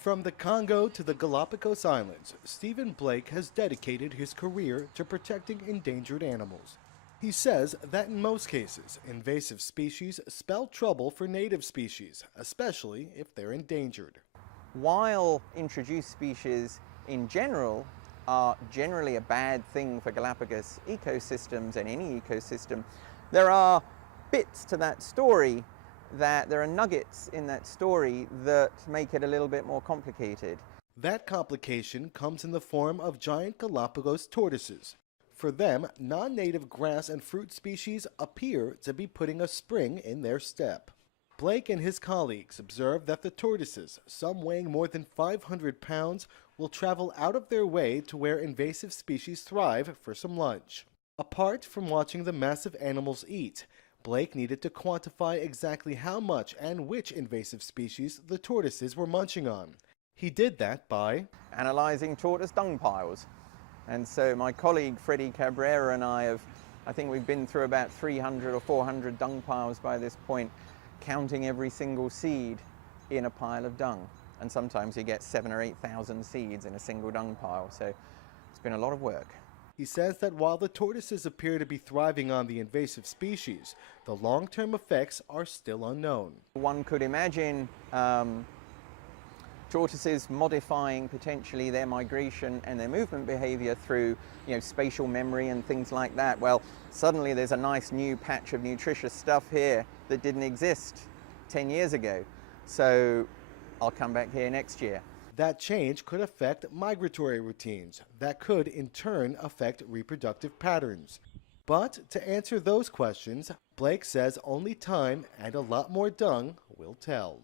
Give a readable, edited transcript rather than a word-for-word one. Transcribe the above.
From the Congo to the Galapagos Islands, Stephen Blake has dedicated his career to protecting endangered animals. He says that in most cases, invasive species spell trouble for native species, especially if they're endangered. While introduced species in general are generally a bad thing for Galapagos ecosystems and any ecosystem, there are bits to that story there are nuggets in that story that make it a little bit more complicated. That complication comes in the form of giant Galapagos tortoises. For them, non-native grass and fruit species appear to be putting a spring in their step. Blake and his colleagues observed that the tortoises, some weighing more than 500 pounds, will travel out of their way to where invasive species thrive for some lunch. Apart from watching the massive animals eat, Blake needed to quantify exactly how much and which invasive species the tortoises were munching on. He did that by analyzing tortoise dung piles. And so my colleague Freddie Cabrera and I think we've been through about 300 or 400 dung piles by this point, counting every single seed in a pile of dung. And sometimes you get 7,000 or 8,000 seeds in a single dung pile. So it's been a lot of work. He says that while the tortoises appear to be thriving on the invasive species, the long-term effects are still unknown. One could imagine tortoises modifying potentially their migration and their movement behavior through, spatial memory and things like that. Well, suddenly there's a nice new patch of nutritious stuff here that didn't exist 10 years ago. So I'll come back here next year. That change could affect migratory routines that could in turn affect reproductive patterns. But to answer those questions, Blake says only time and a lot more dung will tell.